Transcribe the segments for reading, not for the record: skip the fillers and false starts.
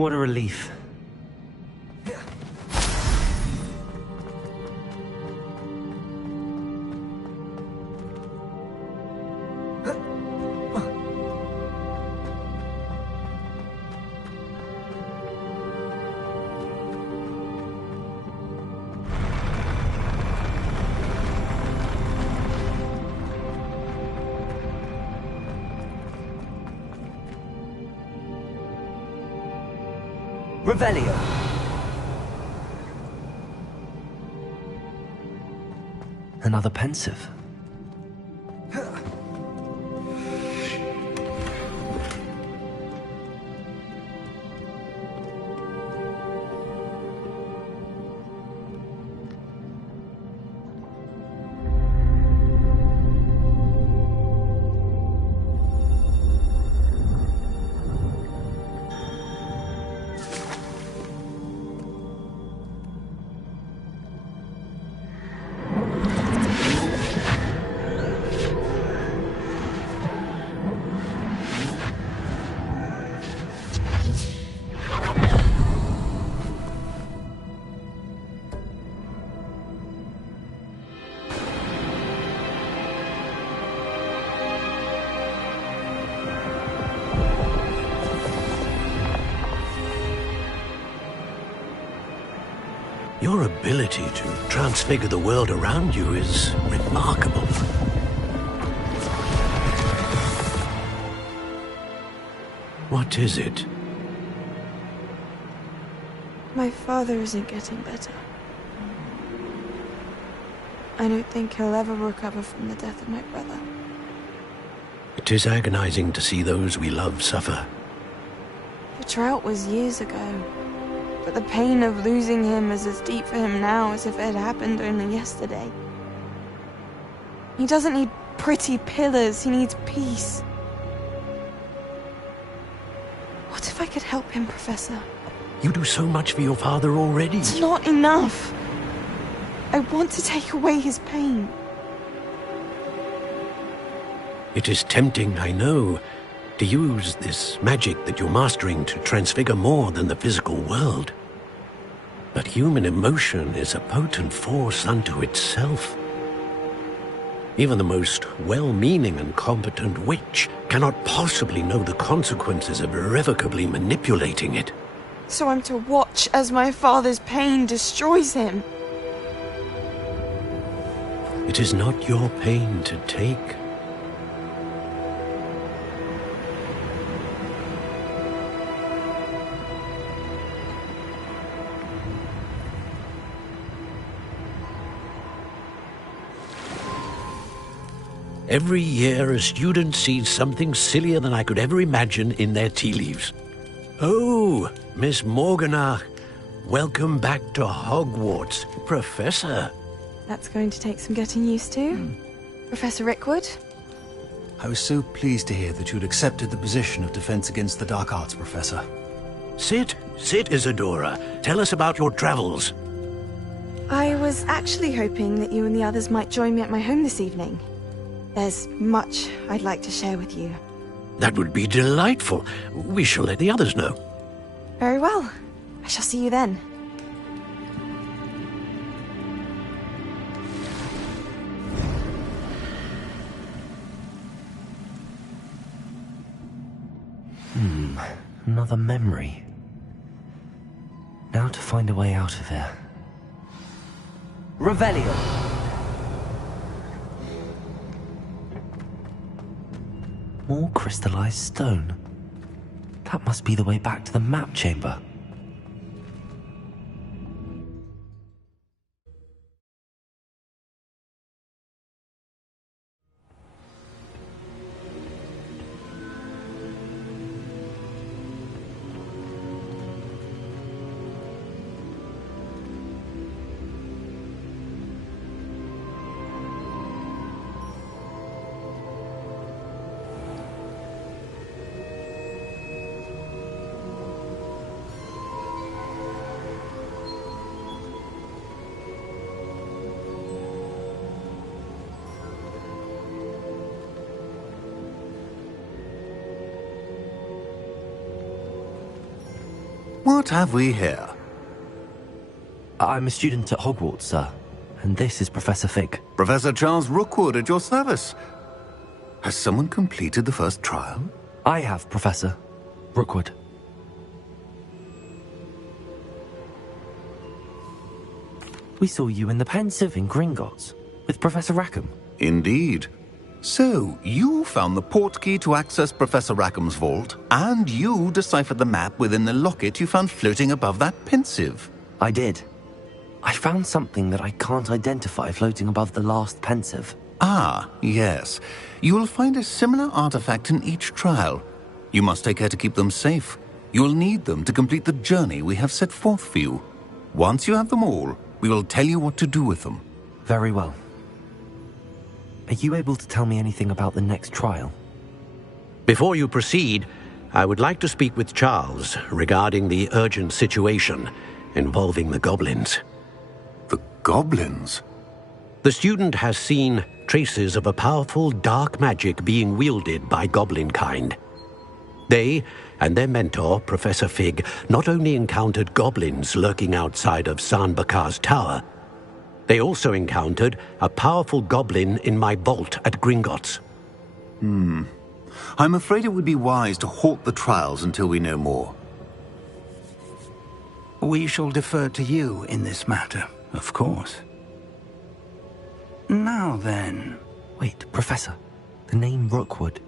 What a relief. Revelio. Another pensive. Your ability to transfigure the world around you is remarkable. What is it? My father isn't getting better. I don't think he'll ever recover from the death of my brother. It is agonizing to see those we love suffer. The drought was years ago, but the pain of losing him is as deep for him now as if it had happened only yesterday. He doesn't need pretty pillars, he needs peace. What if I could help him, Professor? You do so much for your father already. It's not enough. I want to take away his pain. It is tempting, I know, to use this magic that you're mastering to transfigure more than the physical world. But human emotion is a potent force unto itself. Even the most well-meaning and competent witch cannot possibly know the consequences of irrevocably manipulating it. So I'm to watch as my father's pain destroys him? It is not your pain to take. Every year, a student sees something sillier than I could ever imagine in their tea leaves. Oh, Miss Morganach, welcome back to Hogwarts, Professor. That's going to take some getting used to. Professor Rickwood? I was so pleased to hear that you'd accepted the position of Defense Against the Dark Arts, Professor. Sit, Isadora. Tell us about your travels. I was actually hoping that you and the others might join me at my home this evening. There's much I'd like to share with you. That would be delightful. We shall let the others know. Very well. I shall see you then. Another memory. Now to find a way out of here. Revelio! More crystallized stone. That must be the way back to the map chamber. What have we here? I'm a student at Hogwarts, sir. And this is Professor Fig. Professor Charles Rookwood at your service. Has someone completed the first trial? I have, Professor Rookwood. We saw you in the Pensive in Gringotts with Professor Rackham. Indeed. So, you found the portkey to access Professor Rackham's vault, and you deciphered the map within the locket you found floating above that Pensive. I did. I found something that I can't identify floating above the last Pensive. Ah, yes. You will find a similar artifact in each trial. You must take care to keep them safe. You will need them to complete the journey we have set forth for you. Once you have them all, we will tell you what to do with them. Very well. Are you able to tell me anything about the next trial? Before you proceed, I would like to speak with Charles regarding the urgent situation involving the goblins. The goblins? The student has seen traces of a powerful dark magic being wielded by goblin kind. They and their mentor, Professor Fig, not only encountered goblins lurking outside of San Bakar's tower, they also encountered a powerful goblin in my vault at Gringotts. I'm afraid it would be wise to halt the trials until we know more. We shall defer to you in this matter, of course. Now then... Wait, Professor. The name Rookwood.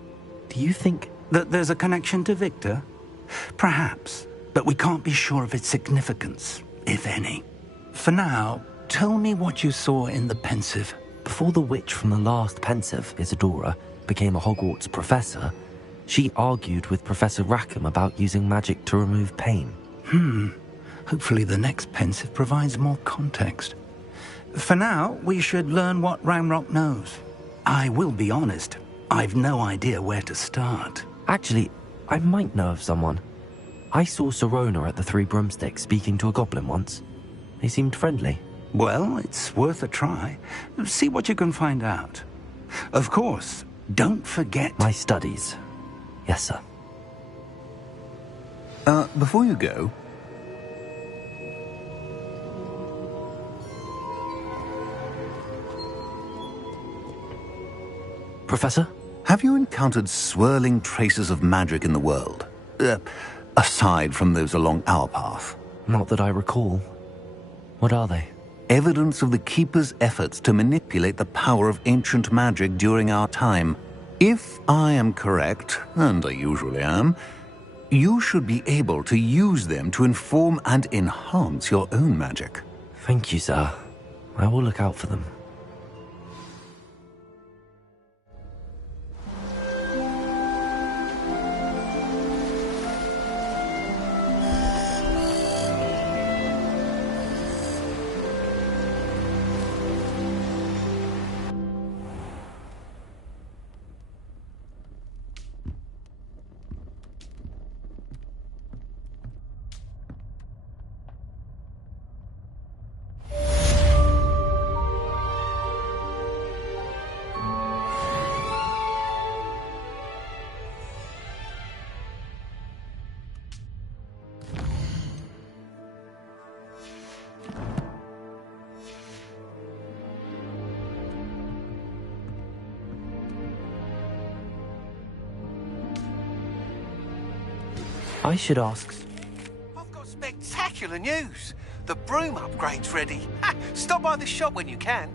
Do you think... that there's a connection to Victor? Perhaps, but we can't be sure of its significance, if any. For now, tell me what you saw in the Pensive. Before the witch from the last Pensive, Isadora, became a Hogwarts professor, she argued with Professor Rackham about using magic to remove pain. Hopefully the next Pensive provides more context. For now, we should learn what Ramrock knows. I will be honest, I've no idea where to start. Actually, I might know of someone. I saw Sirona at the Three Broomsticks speaking to a goblin once. They seemed friendly. Well, it's worth a try. See what you can find out. Of course, don't forget... My studies. Yes, sir. Before you go... Professor? Have you encountered swirling traces of magic in the world? Aside from those along our path? Not that I recall. What are they? Evidence of the Keeper's efforts to manipulate the power of ancient magic during our time. If I am correct, and I usually am, you should be able to use them to inform and enhance your own magic. Thank you, sir. I will look out for them. I should ask... I've got spectacular news. The broom upgrade's ready. Stop by the shop when you can.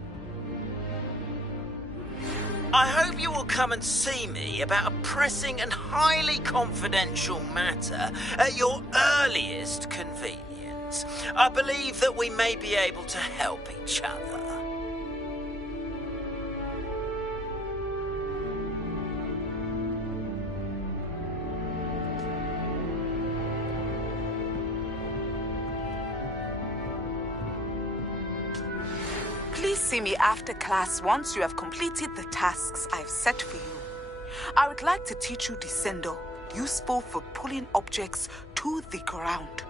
I hope you will come and see me about a pressing and highly confidential matter at your earliest convenience. I believe that we may be able to help each other. Please see me after class once you have completed the tasks I've set for you. I would like to teach you Descendo, useful for pulling objects to the ground.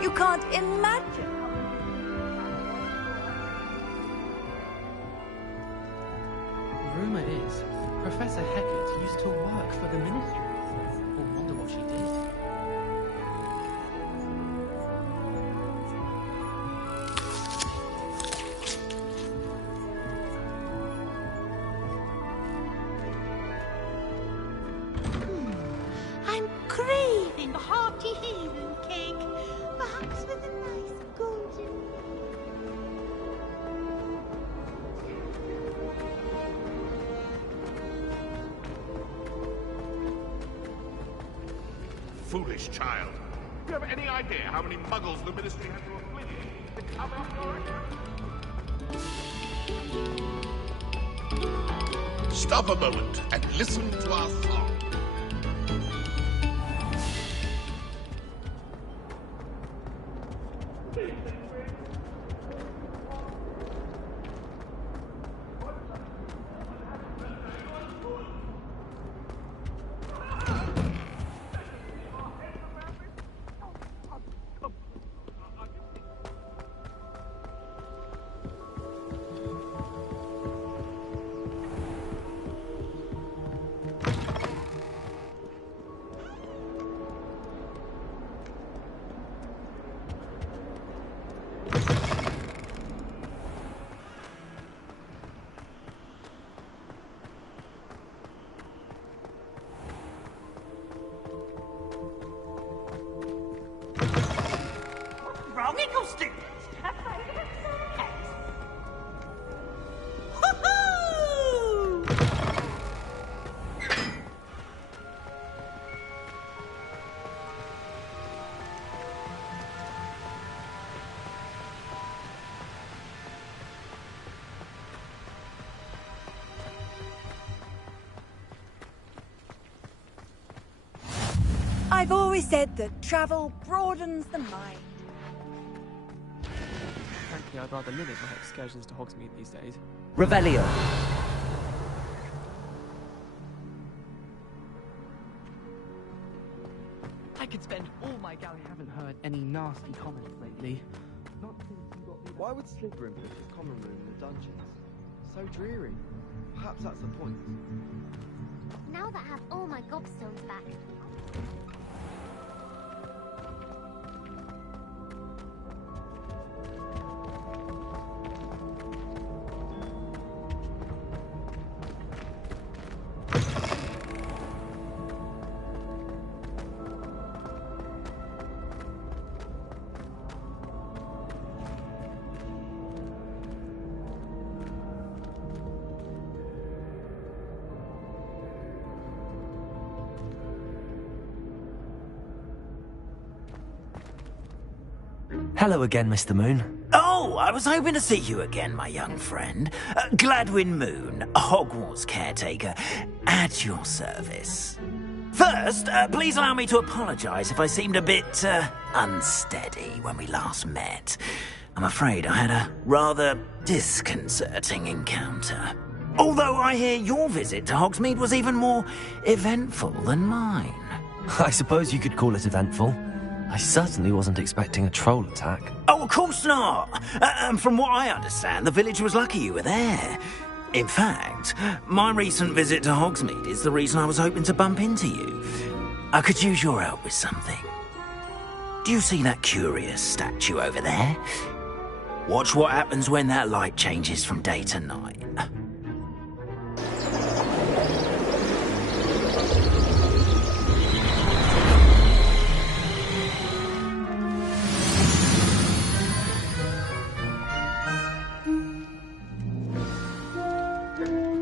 You can't imagine. Rumor is, Professor Hecat used to work for the Ministry. I wonder what she did. foolish child. Do you have any idea how many muggles the Ministry had to affiliate to cover your... Stop a moment and listen to our song. I've always said that travel broadens the mind. Frankly, I'd rather limit my excursions to Hogsmeade these days. Revelio. I could spend all my galley. I haven't heard any nasty comments lately. Not since you got me. Why would Slytherin put his common room in the dungeons? So dreary. Perhaps that's the point. Now that I have all my gobstones back. Hello again, Mr. Moon. Oh, I was hoping to see you again, my young friend. Gladwin Moon, Hogwarts caretaker, at your service. First, please allow me to apologise if I seemed a bit, unsteady when we last met. I'm afraid I had a rather disconcerting encounter. Although I hear your visit to Hogsmeade was even more eventful than mine. I suppose you could call it eventful. I certainly wasn't expecting a troll attack. Oh, of course not. And from what I understand, the village was lucky you were there. In fact, my recent visit to Hogsmeade is the reason I was hoping to bump into you. I could use your help with something. Do you see that curious statue over there? Watch what happens when that light changes from day to night.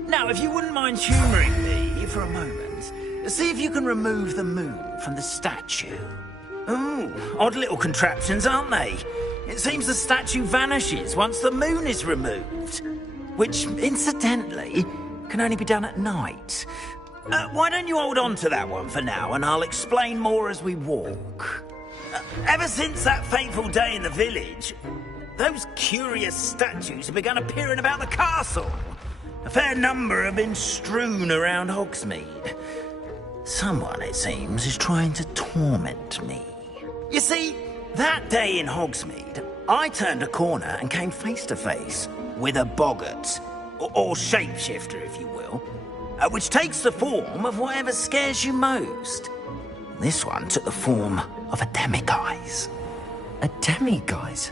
Now, if you wouldn't mind humouring me for a moment, see if you can remove the moon from the statue. Ooh, odd little contraptions, aren't they? It seems the statue vanishes once the moon is removed, which, incidentally, can only be done at night. Why don't you hold on to that one for now, and I'll explain more as we walk. Ever since that fateful day in the village, those curious statues have begun appearing about the castle. A fair number have been strewn around Hogsmeade. Someone, it seems, is trying to torment me. You see, that day in Hogsmeade, I turned a corner and came face to face with a boggart, or shapeshifter, if you will, which takes the form of whatever scares you most. This one took the form of a demiguise. A demiguise?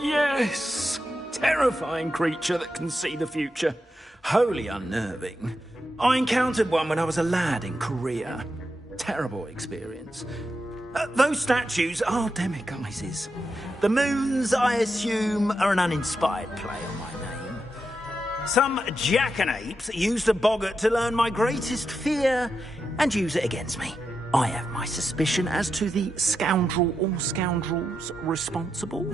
Yes! Terrifying creature that can see the future. Wholly unnerving. I encountered one when I was a lad in Korea. Terrible experience. Those statues are demiguises. The moons, I assume, are an uninspired play on my name. Some jackanapes used a boggart to learn my greatest fear and use it against me. I have my suspicion as to the scoundrel or scoundrels responsible.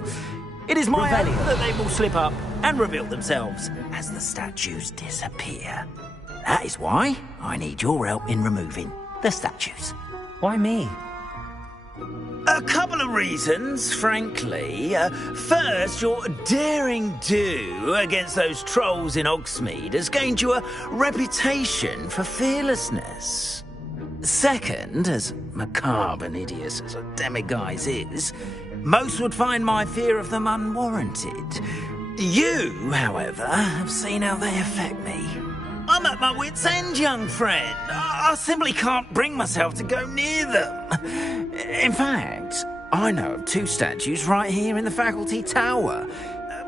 It is my hope that they will slip up and reveal themselves as the statues disappear. That is why I need your help in removing the statues. Why me? A couple of reasons, frankly. First, your daring do against those trolls in Hogsmeade has gained you a reputation for fearlessness. Second, as macabre and hideous as a demiguise is, most would find my fear of them unwarranted. You, however, have seen how they affect me. I'm at my wit's end, young friend. I simply can't bring myself to go near them. In fact, I know of 2 statues right here in the faculty tower.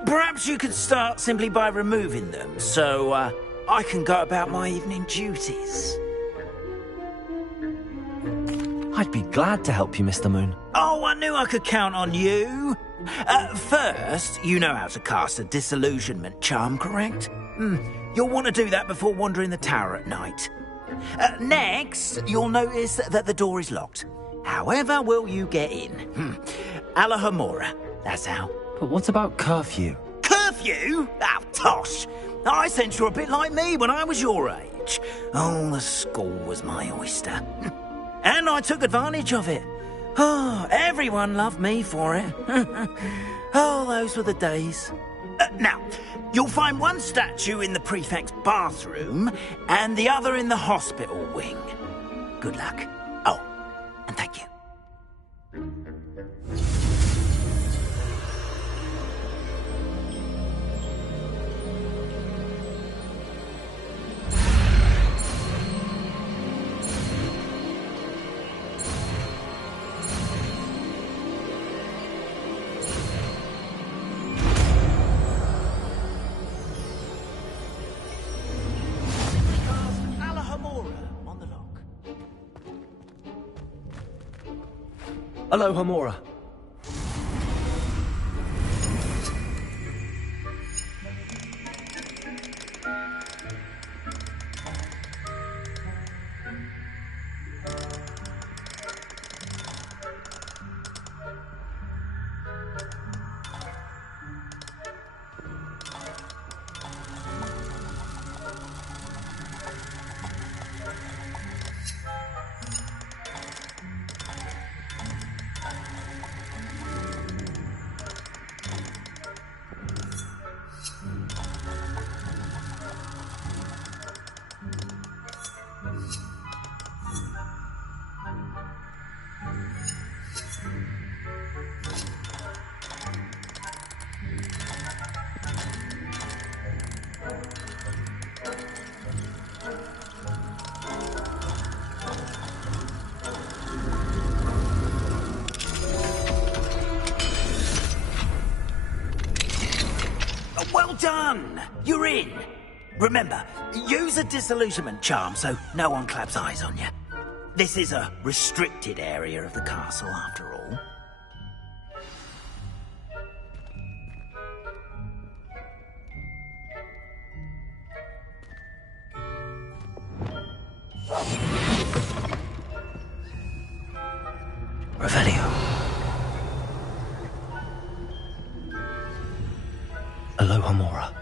Perhaps you could start simply by removing them, so I can go about my evening duties. I'd be glad to help you, Mr. Moon. Oh, I knew I could count on you. First, you know how to cast a disillusionment charm, correct? You'll want to do that before wandering the tower at night. Next, you'll notice that the door is locked. However will you get in? Alahomora, that's how. But what about curfew? Curfew? Oh, tosh. I sense you're a bit like me when I was your age. Oh, the school was my oyster. And I took advantage of it. Oh, everyone loved me for it. Oh, those were the days. Now, you'll find one statue in the prefect's bathroom and the other in the hospital wing. Good luck. Oh, and thank you. Alohomora. Well done! You're in. Remember, use a disillusionment charm so no one claps eyes on you. This is a restricted area of the castle, after all. Revelio. Alohomora.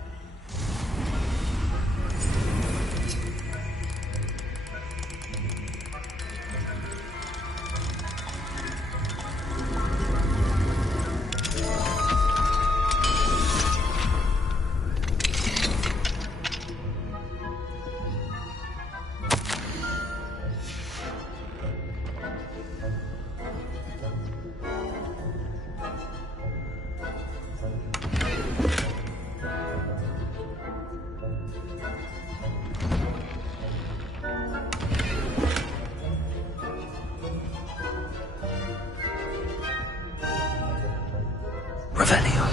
Revelio.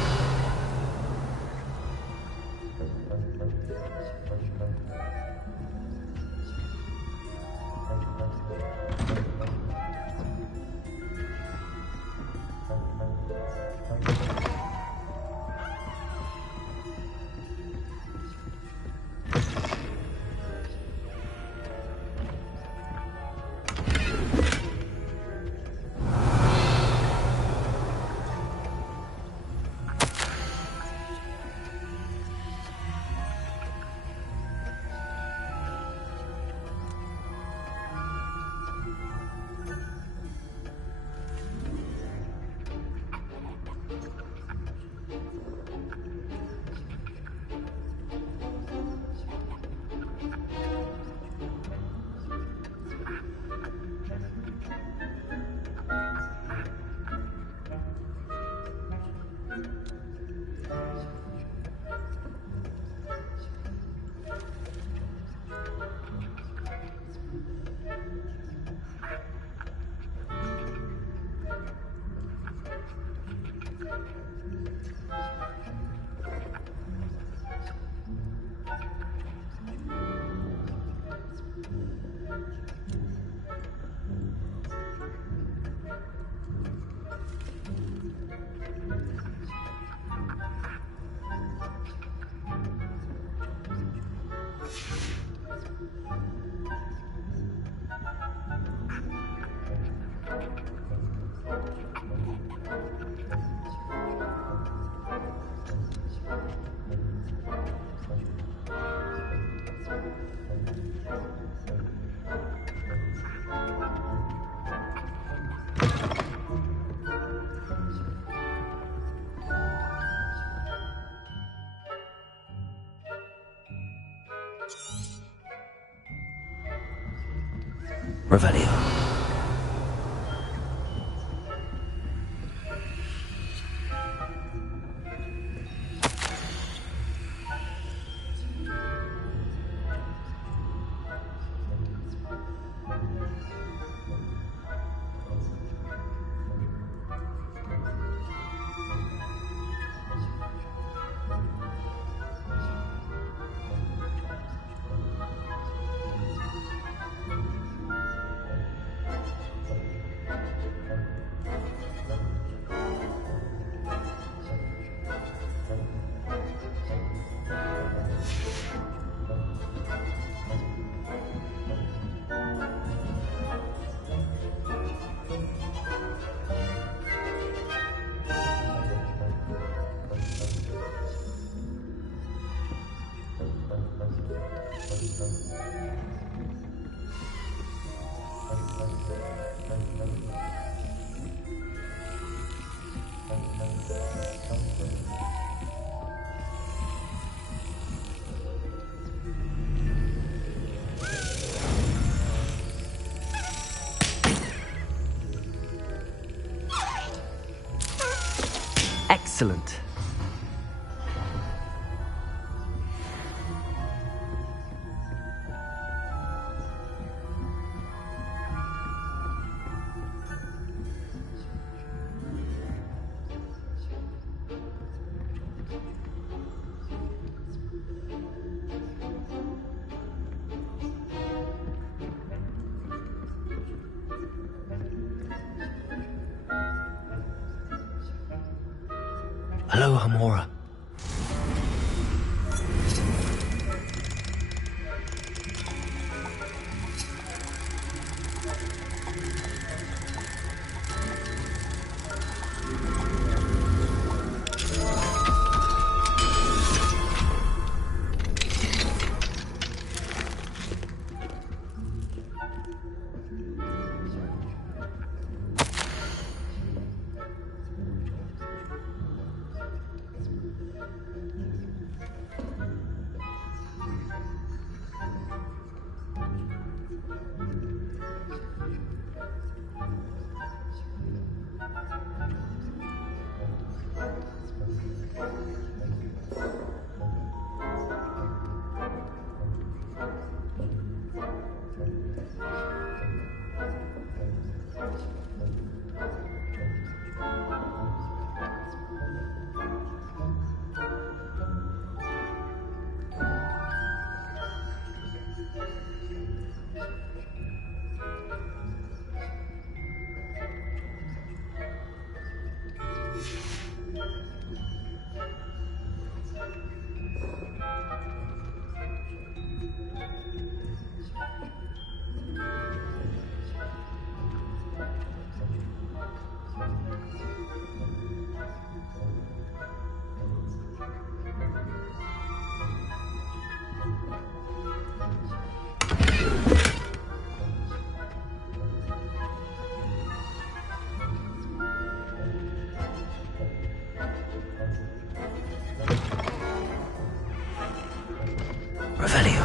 Revelio. Excellent. Hello, Hamora. Revelio.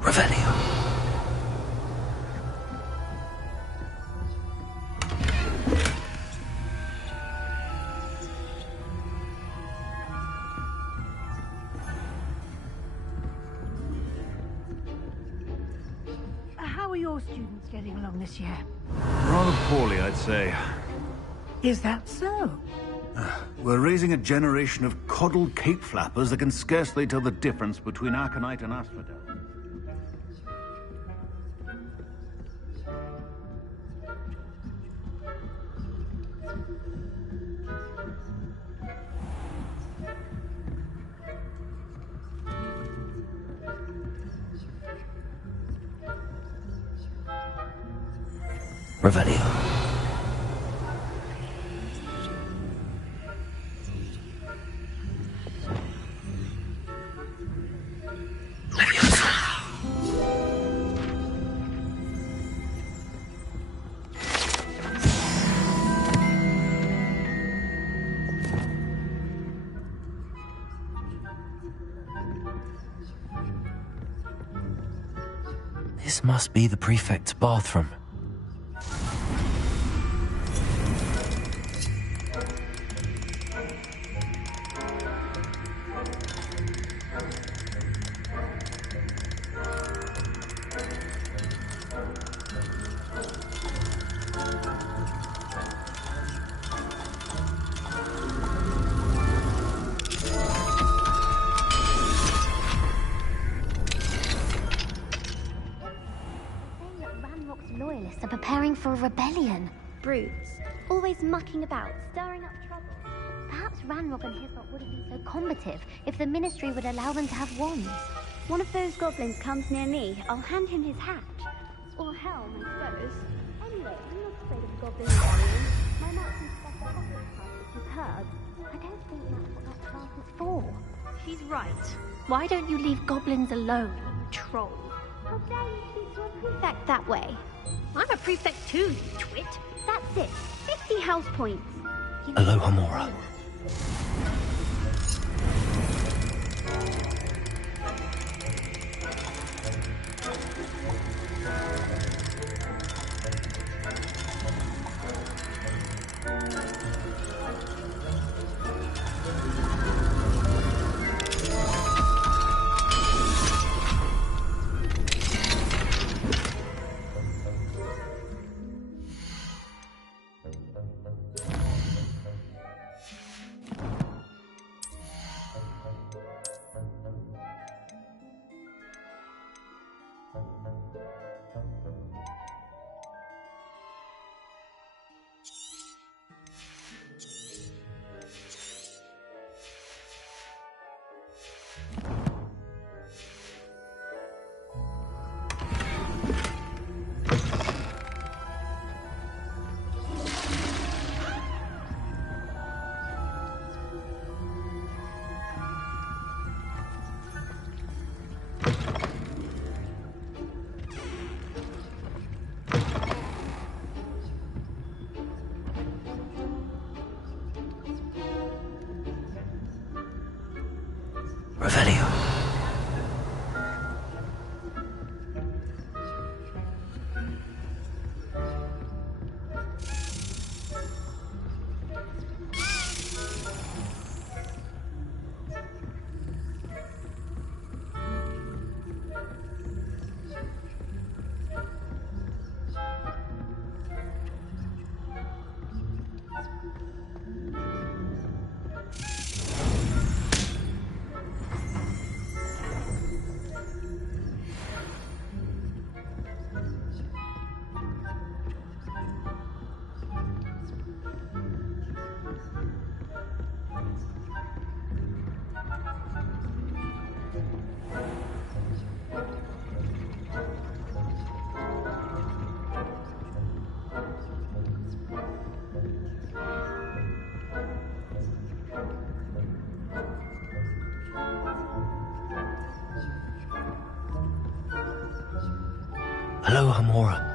Revelio. How are your students getting along this year? Rather poorly, I'd say. Is that so? We're raising a generation of coddled cape flappers that can scarcely tell the difference between Aconite and Asphodel. Revelio. This must be the prefect's bathroom. Loyalists are preparing for a rebellion. Brutes, always mucking about, stirring up trouble. Perhaps Ranrock and his lot wouldn't be so combative if the Ministry would allow them to have wands. One of those goblins comes near me, I'll hand him his hat. Or helm, I suppose. Anyway, I'm not afraid of a goblin rebellion. My marks and special Hogwarts class is superb. I don't think that's what that class is for. She's right. Why don't you leave goblins alone, troll? How dare you speak to a prefect that way? I'm a prefect too, you twit. That's it. 50 house points. Aloha Mora. Revelio. Hello, Hamora.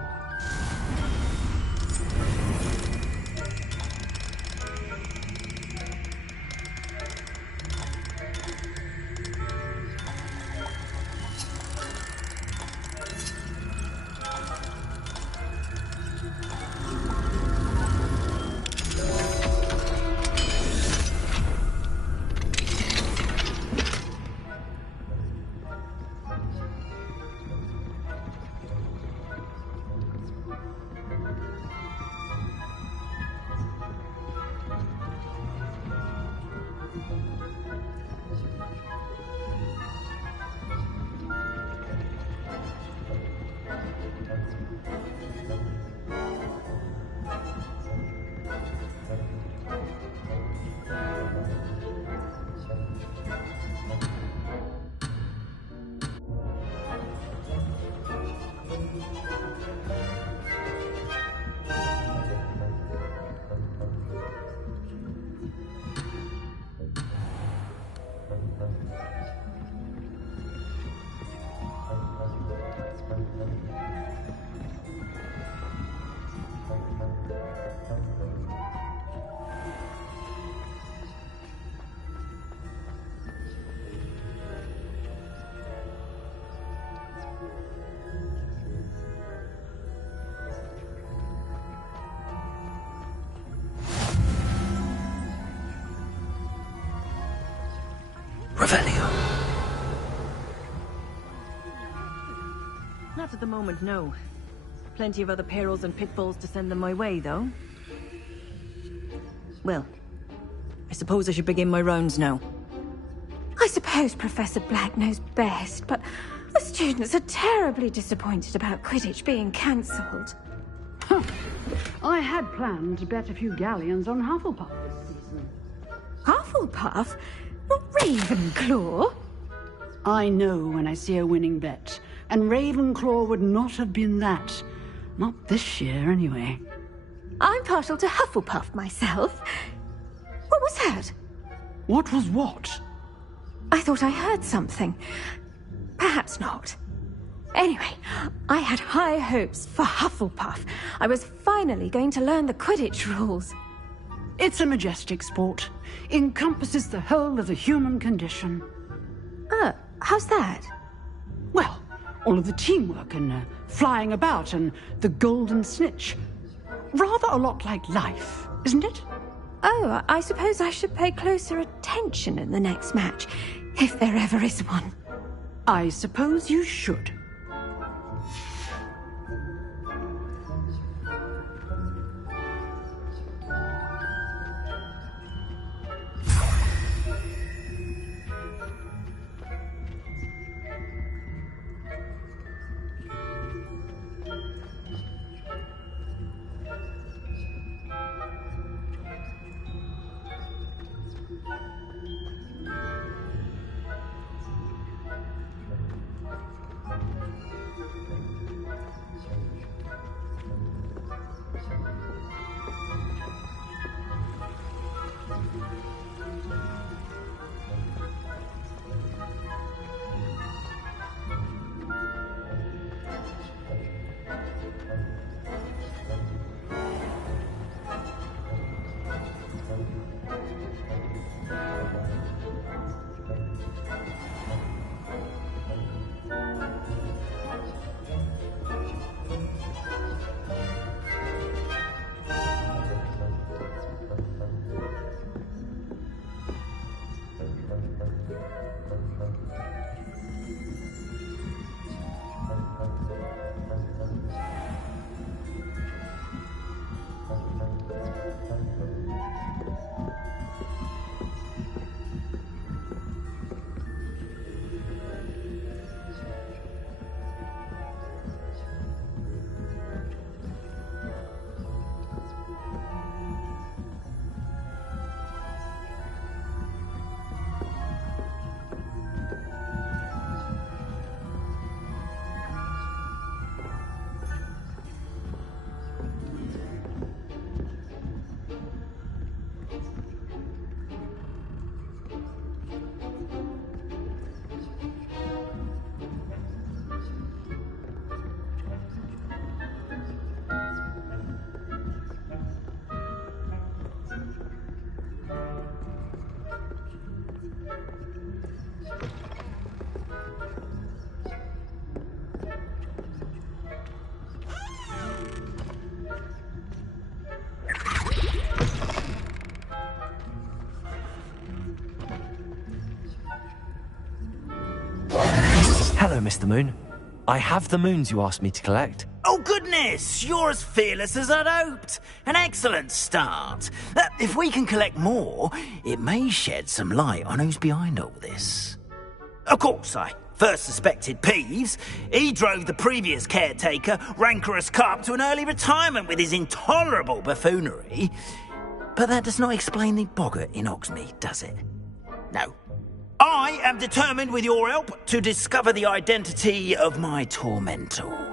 Revelio. Not at the moment, no. Plenty of other perils and pitfalls to send them my way, though. Well, I suppose I should begin my rounds now. I suppose Professor Black knows best, but the students are terribly disappointed about Quidditch being cancelled. I had planned to bet a few galleons on Hufflepuff this season. Hufflepuff? Not Ravenclaw? I know when I see a winning bet, and Ravenclaw would not have been that. Not this year, anyway. I'm partial to Hufflepuff myself. What was that? What was what? I thought I heard something. Perhaps not. Anyway, I had high hopes for Hufflepuff. I was finally going to learn the Quidditch rules. It's a majestic sport. Encompasses the whole of the human condition. How's that? Well, all of the teamwork and flying about and the golden snitch. Rather a lot like life, isn't it? Oh, I suppose I should pay closer attention in the next match, if there ever is one. I suppose you should. Mr. Moon. I have the moons you asked me to collect. Oh, goodness! You're as fearless as I'd hoped. An excellent start. If we can collect more, it may shed some light on who's behind all this. Of course, I first suspected Peeves. He drove the previous caretaker, Rancorous Carp, to an early retirement with his intolerable buffoonery. But that does not explain the boggart in Hogsmeade, does it? No. I am determined, with your help, to discover the identity of my tormentor.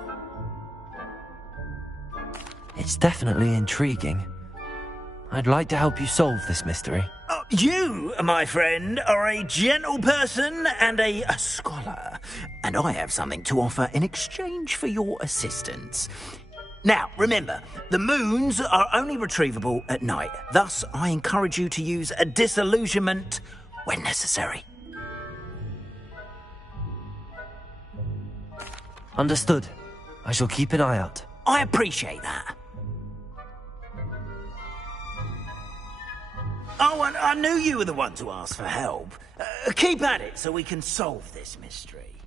It's definitely intriguing. I'd like to help you solve this mystery. You, my friend, are a gentle person and a scholar, and I have something to offer in exchange for your assistance. Now, remember, the moons are only retrievable at night. Thus, I encourage you to use a disillusionment when necessary. Understood. I shall keep an eye out. I appreciate that. Oh, and I knew you were the one to ask for help. Keep at it so we can solve this mystery.